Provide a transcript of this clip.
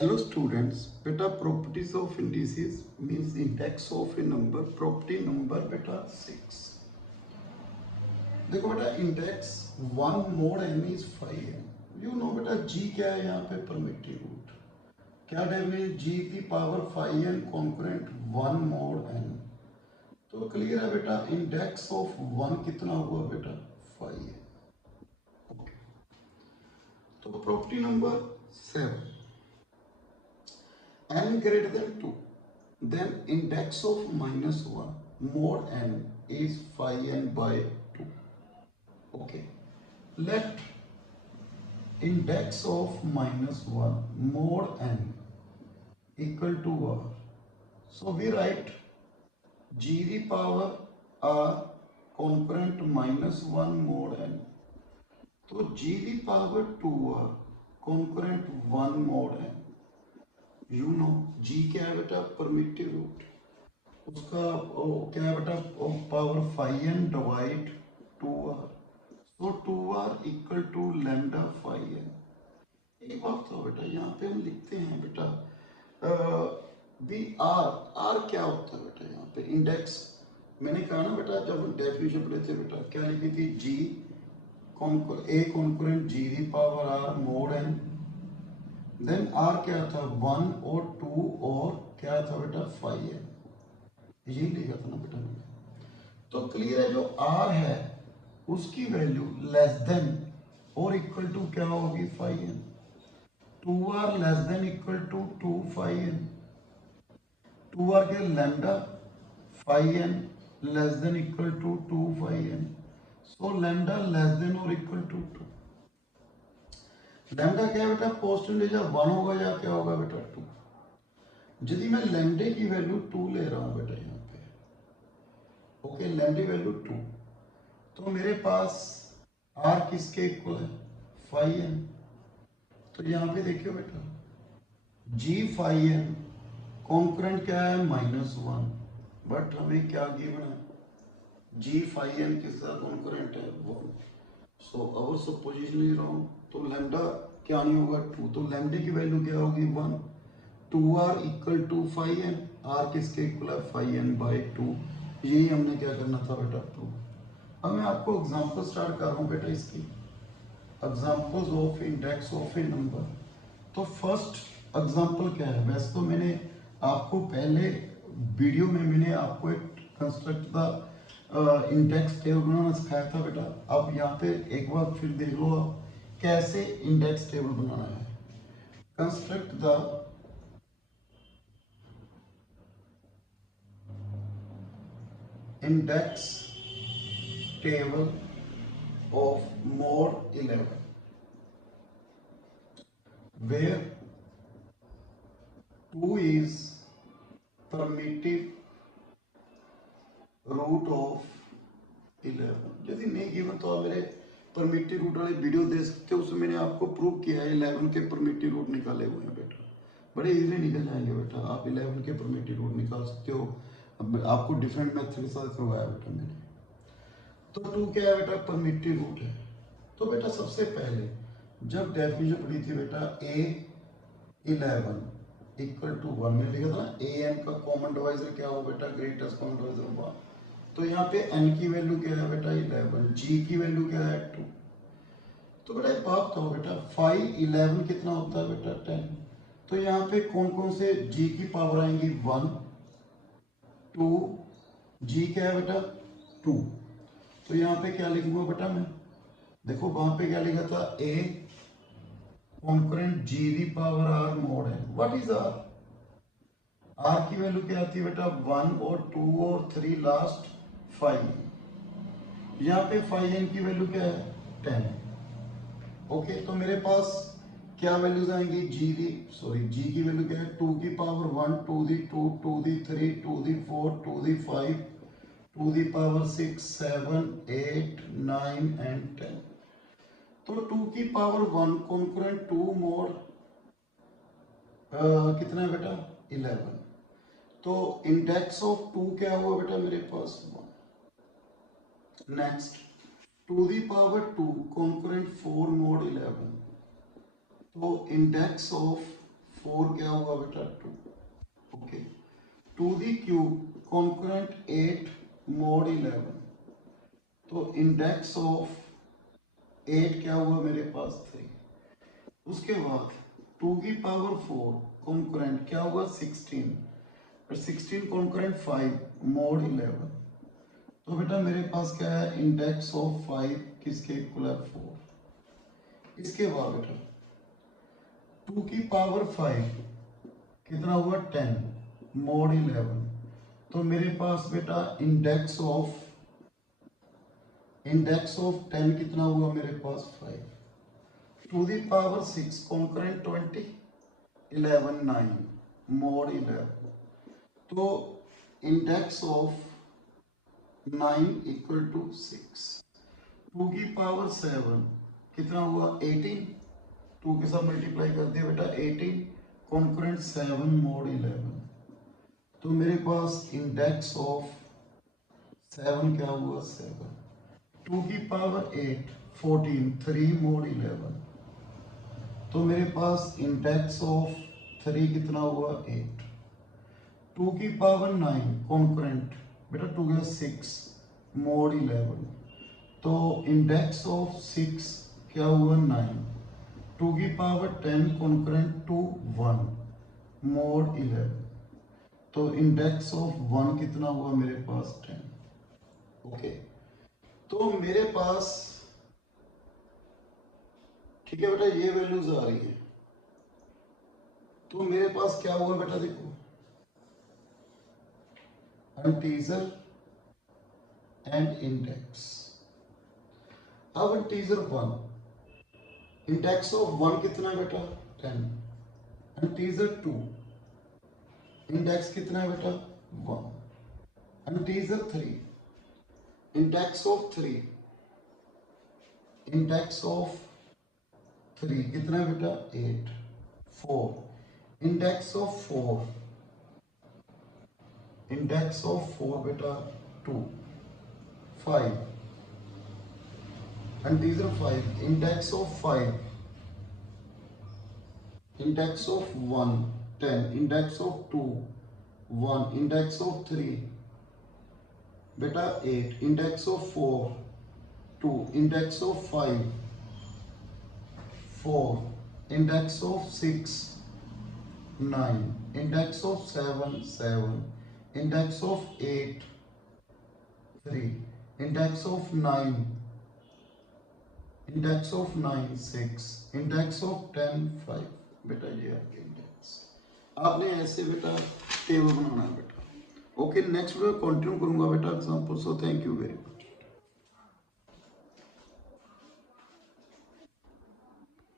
Hello students, beta properties of indices means index of a number, property number beta 6. देखो बेटा index 1 mode n is 5n। You know बेटा g क्या है यहाँ पे primitive root. क्या डेफिनेशन g की power 5n concurrent 1 mode n। तो क्लियर है बेटा इंडेक्स ऑफ 1 कितना हुआ बेटा 5n। ओके, तो property number 7, n greater than 2, then index of -1 mod n is phi n by 2. Okay, let index of -1 mod n equal to r. So we write g the power r concurrent -1 mod n. तो g the power 2r concurrent 1 mod n. You know g क्या है बेटा primitive root, उसका क्या है बेटा power 5n divide 2r, तो 2r equal to lambda 5n। एक बात तो बेटा यहाँ पे हम लिखते हैं बेटा बी आर क्या होता है बेटा यहाँ पे इंडेक्स। मैंने कहा ना बेटा जब हम डेफिनेशन पढ़े थे बेटा क्या लिखी थी G A concurrent G the power R mode N, then R क्या था 1 और 2 और क्या था बेटा 5n, यही लिखा था ना बेटा मैंने। तो क्लियर है जो r है उसकी वैल्यू लेस देन और इक्वल टू क्या होगी 5n, 2r less than equal to 2 5n, 2r के lambda 5n less than equal to 2 5n, so lambda less than और इक्वल टू 2। लैम्डा क्या है बेटा पॉजिटिव या 1 होगा या क्या होगा बेटा 2। यदि मैं लैम्डे की वैल्यू 2 ले रहा हूं बेटा यहाँ पे, ओके लैम्डे वैल्यू 2, तो मेरे पास r किसके इक्वल है 5n। तो यहाँ पे देखियो बेटा g 5n कॉन्करेंट क्या है -1, बट हमें क्या गिवन है g 5n किसका कॉन्करेंट है 1, सो अवर सपोजिशन इज रॉन्ग। तो लैम्डा क्या नहीं होगा 2, तो लैम्डे की वैल्यू क्या होगी 1, 2r equal to 5n, r किसके इक्वल है 5n बाई 2। यही हमने क्या करना था बेटा प्रूव। अब मैं आपको एग्जांपल स्टार्ट कर रहा हूँ बेटा इसकी, examples of index of A number. तो फर्स्ट एग्जांपल क्या है, वैसे तो मैंने आपको पहले वीडियो में मैंने आपको एक कंस्ट्रक्ट द इंडेक्स टेबल बनाना सिखाया था बेटा। अब यहाँ पे एक बार फिर देख लो आप कैसे इंडेक्स टेबल बनाना है। Construct the index table of mod 11 where 2 is permittive root of 11। यदि नहीं गिवन तो आप मेरे परमिटिव रूट वाले वीडियो देख सकते हो, उसमें मैंने आपको प्रूव किया है 11 के परमिटिव रूट निकाले हुए हैं बेटा, बड़े इजीली निकल जाएंगे बेटा। आप 11 के परमिटिव रूट निकाल सकते हो, अब आपको डिफरेंट मेथड के साथ करवाया बेटा मैंने। तो 2 क्या है बेटा परमिटिव रूट है। तो बेटा सबसे पहले जब डेफिनेशन पढ़ी थी बेटा a11 इक्वल टू 1 में लिखा था ना an का कॉमन डिवाइजर क्या हो बेटा ग्रेटेस्ट कॉमन डिवाइजर 1। तो यहाँ पे n की वैल्यू क्या है बेटा 11, g की वैल्यू क्या है 2। तो बेटा एक बात कहो बेटा 5 11 कितना होता है बेटा 10। तो यहाँ पे कौन कौन से g की पावर आएंगी 1 2, g क्या है बेटा 2। तो यहाँ पे क्या लिखूंगा बेटा मैं, देखो वहां पे क्या लिखा था a concurrent g the power r mode है। व्हाट इज r, r की वैल्यू क्या आती है बेटा 1 और 2 और 3 लास्ट 5। यहाँ पे 5n की वैल्यू क्या है 10। ओके तो मेरे पास क्या वैल्यूज आएंगी g दी, सॉरी g की वैल्यू क्या है 2 की power 1 2 the 2 2 the 3 2 the 4 2 the 5 2 the power 6 7 8 9 and 10। तो 2 की पावर 1 कॉन्करेंट 2 मोड कितना है बेटा 11। तो इंडेक्स ऑफ 2 क्या हुआ बेटा मेरे पास 1। Next 2 the power 2 concurrent 4 mode 11, तो इंडेक्स ऑफ 4 क्या होगा बेटा 2। ओके, 2 दी क्यूब कॉन्करेंट 8 mod 11, तो इंडेक्स ऑफ 8 क्या हुआ मेरे पास 3। उसके बाद 2 की पावर 4 कॉन्करेंट क्या हुआ 16, और 16 कॉन्करेंट 5 mod 11, तो बेटा मेरे पास क्या है इंडेक्स ऑफ 5 किसके इक्वल है 4। इसके बाद बेटा 2 की पावर 5 कितना हुआ 10 mod 11, तो मेरे पास बेटा इंडेक्स ऑफ 10 कितना हुआ मेरे पास 5। 2 दी पावर 6 कॉन्करेंट 20 11 9 mod 11, तो इंडेक्स ऑफ 9 इक्वल टू 6। 2 की पावर 7 कितना हुआ 18, 2 के साथ मल्टीप्लाई कर दिया बेटा 18 कॉन्करेंट 7 mod 11, तो मेरे पास इंडेक्स ऑफ 7 क्या हुआ 7। 2 की पावर 8 14 3 mod 11, तो मेरे पास इंडेक्स ऑफ 3 कितना हुआ 8। 2 की पावर 9 कॉन्करेंट बेटा 2 गया 6 mod 11, तो इंडेक्स ऑफ 6 क्या हुआ 9। 2 की पावर 10 कॉन्करेंट 2 1 mod 11, तो इंडेक्स ऑफ 1 कितना हुआ मेरे पास 10। ओके, तो मेरे पास ठीक है बेटा ये वैल्यूज आ रही है, तो मेरे पास क्या हुआ बेटा देखो इंटीजर एंड इंडेक्स। अब इंटीजर 1, इंडेक्स ऑफ 1 कितना है बेटा 10। इंटीजर 2, इंडेक्स कितना है बेटा 1। Integer 3, index of 3, index of 3 कितना है बेटा 8। 4, इंडेक्स ऑफ 4, इंडेक्स ऑफ 4 बेटा 2। 5, integer 5, index of 5, index of 1 10, index of 2 1, index of 3 बेटा 8, index of 4 2, index of 5 4, index of 6 9, index of 7 7, index of 8 3, index of 9 6, index of 10 5। बेटा ये आपके index, आपने ऐसे बेटा टेबल बनाना है बेटा। ओके, नेक्स्ट वीडियो कंटिन्यू करूंगा बेटा example. So thank you very much.